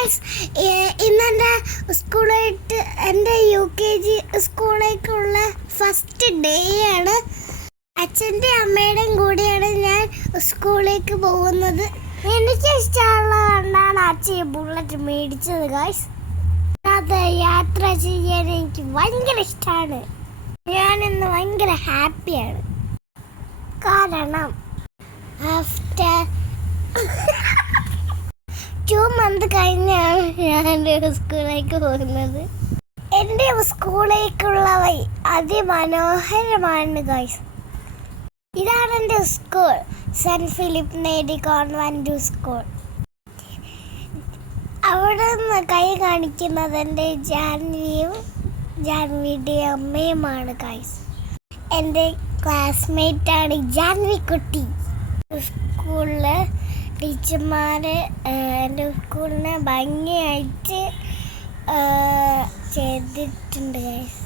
Guys, ഇന്നെൻ്റെ സ്കൂളായിട്ട് എൻ്റെ UKG സ്കൂളിലേക്കുള്ള first day ആണ്. അച്ഛൻ്റെ അമ്മയുടെയും കൂടിയാണ് ഞാൻ സ്കൂളിലേക്ക് പോകുന്നത്. എനിക്ക് ഇഷ്ടമുള്ളതുകൊണ്ടാണ് അച്ഛൻ ബുള്ളറ്റ് മേടിച്ചത്. ഗൈസ്, അത് യാത്ര ചെയ്യാൻ എനിക്ക് ഭയങ്കര ഇഷ്ടമാണ്. ഞാനിന്ന് ഭയങ്കര ഹാപ്പിയാണ്. കാരണം ആഫ്റ്റർ 2 months കഴിഞ്ഞാണ് ഞാൻ സ്കൂളിലേക്ക് പോകുന്നത്. എൻ്റെ സ്കൂളിലേക്കുള്ള വഴി അതിമനോഹരമാണ് ഗൈസ്. ഇതാണ് എൻ്റെ സ്കൂൾ, സെൻറ്റ് ഫിലിപ്പ് നേരി കോൺവെൻറ്റ് സ്കൂൾ. അവിടെ നിന്ന് കൈ കാണിക്കുന്നത് എൻ്റെ ജാൻവിയുടെ അമ്മയുമാണ് ഗൈസ്. എൻ്റെ ക്ലാസ്മേറ്റാണ് ജാൻവി കുട്ടി. സ്കൂളിൽ ടീച്ചർമാർ എൻ്റെ സ്കൂളിനെ ഭംഗിയായിട്ട് ചെയ്തിട്ടുണ്ട് ഗൈസ്.